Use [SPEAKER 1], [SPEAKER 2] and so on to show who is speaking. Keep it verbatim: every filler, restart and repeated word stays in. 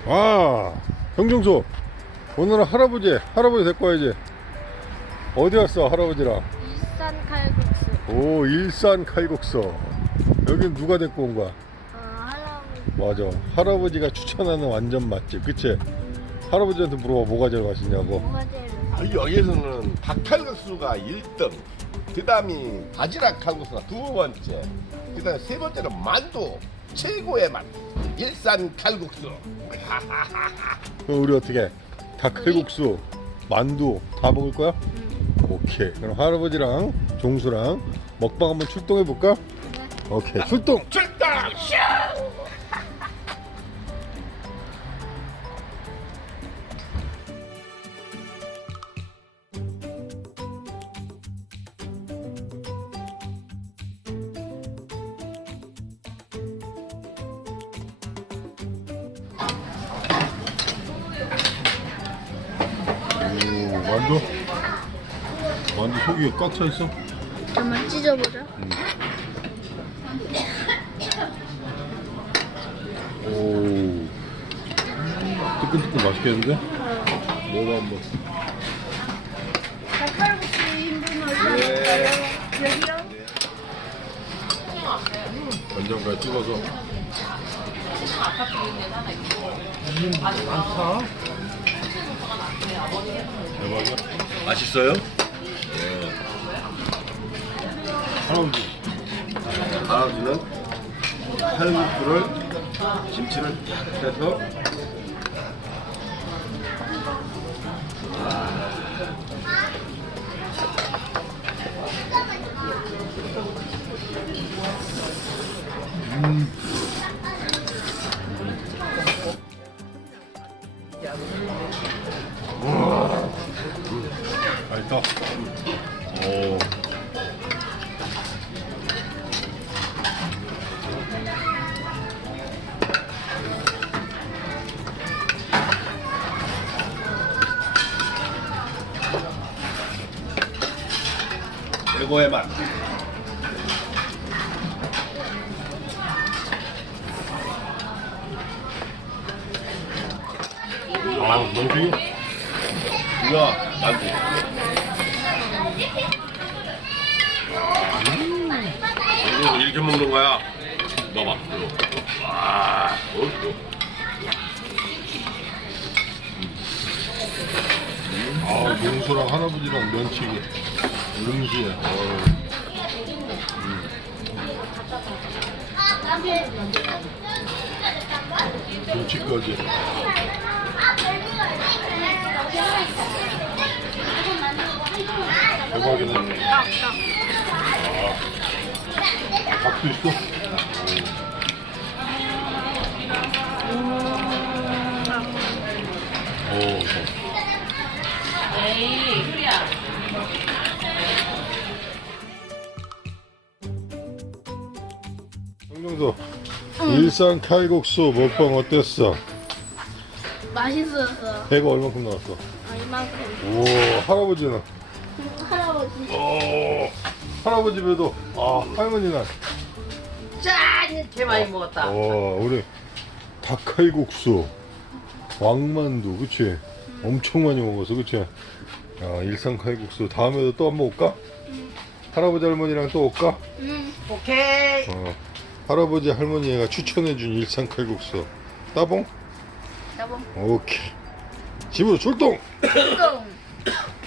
[SPEAKER 1] 아, 형정수, 오늘은 할아버지 할아버지 데리고 와야지. 어디 갔어 할아버지랑?
[SPEAKER 2] 일산 칼국수.
[SPEAKER 1] 오, 일산 칼국수. 여긴 누가 데리고 온 거야?
[SPEAKER 2] 아, 할아버지.
[SPEAKER 1] 맞아, 할아버지가 추천하는 완전 맛집. 그치? 할아버지한테 물어봐, 뭐가 제일 맛있냐고.
[SPEAKER 2] 뭐가 제일
[SPEAKER 3] 아, 여기에서는 닭칼국수가 일 등, 그 다음이 바지락 칼국수가 두 번째, 그 다음에 세 번째는 만두 최고의 맛 일산 칼국수.
[SPEAKER 1] 그럼 우리 어떻게 해? 닭칼국수, 만두 다 먹을 거야?
[SPEAKER 2] 응.
[SPEAKER 1] 오케이. 그럼 할아버지랑 종수랑 먹방 한번 출동해 볼까?
[SPEAKER 2] 네.
[SPEAKER 1] 오케이, 출동.
[SPEAKER 3] 출동! 슈!
[SPEAKER 1] 오, 만두? 만두 속이 꽉 차 있어?
[SPEAKER 2] 한번 찢어보자.
[SPEAKER 1] 오, 뜨끈뜨끈 맛있겠는데? 먹어 한번.
[SPEAKER 2] 닭칼국수 일 인분 얼마일까요? 여기요?
[SPEAKER 1] 간장까지 찍어서. 음, 많다. 대박이야.
[SPEAKER 3] 맛있어요?
[SPEAKER 1] 할아버지.
[SPEAKER 3] 할아버지는 칼국수를 김치를 탁 해서
[SPEAKER 1] 음. 맛있다. 오.
[SPEAKER 3] 최고의 맛.
[SPEAKER 1] 아, 너무
[SPEAKER 3] 이거 만두. 이거 이렇게 먹는 거야. 넣어봐. 이거. 와, 어, 이거.
[SPEAKER 1] 아, 용수랑 할아버지랑 면치기. 음식에. 김치까지. 대박이네. 아, 밥도 있어? 오.
[SPEAKER 4] 에이, 효리야.
[SPEAKER 1] 형정도 일산 칼국수 먹방 어땠어?
[SPEAKER 2] 맛있었어.
[SPEAKER 1] 배가 얼만큼 나왔어?
[SPEAKER 2] 아, 이만큼.
[SPEAKER 1] 오, 할아버지는?
[SPEAKER 2] 할아버지.
[SPEAKER 1] 오, 할아버지 배도. 아, 할머니는?
[SPEAKER 4] 짠! 이렇게 많이 먹었다.
[SPEAKER 1] 와, 우리 닭칼국수, 왕만두, 그치? 엄청 많이 먹었어, 그치? 야, 일산 칼국수. 다음에도 또 한번 올까? 할아버지 할머니랑 또 올까?
[SPEAKER 2] 응.
[SPEAKER 4] 오케이.
[SPEAKER 1] 어, 할아버지 할머니가 추천해준 일산 칼국수. 따봉?
[SPEAKER 2] 여보.
[SPEAKER 1] 오케이. 집으로 출동!
[SPEAKER 2] 똥.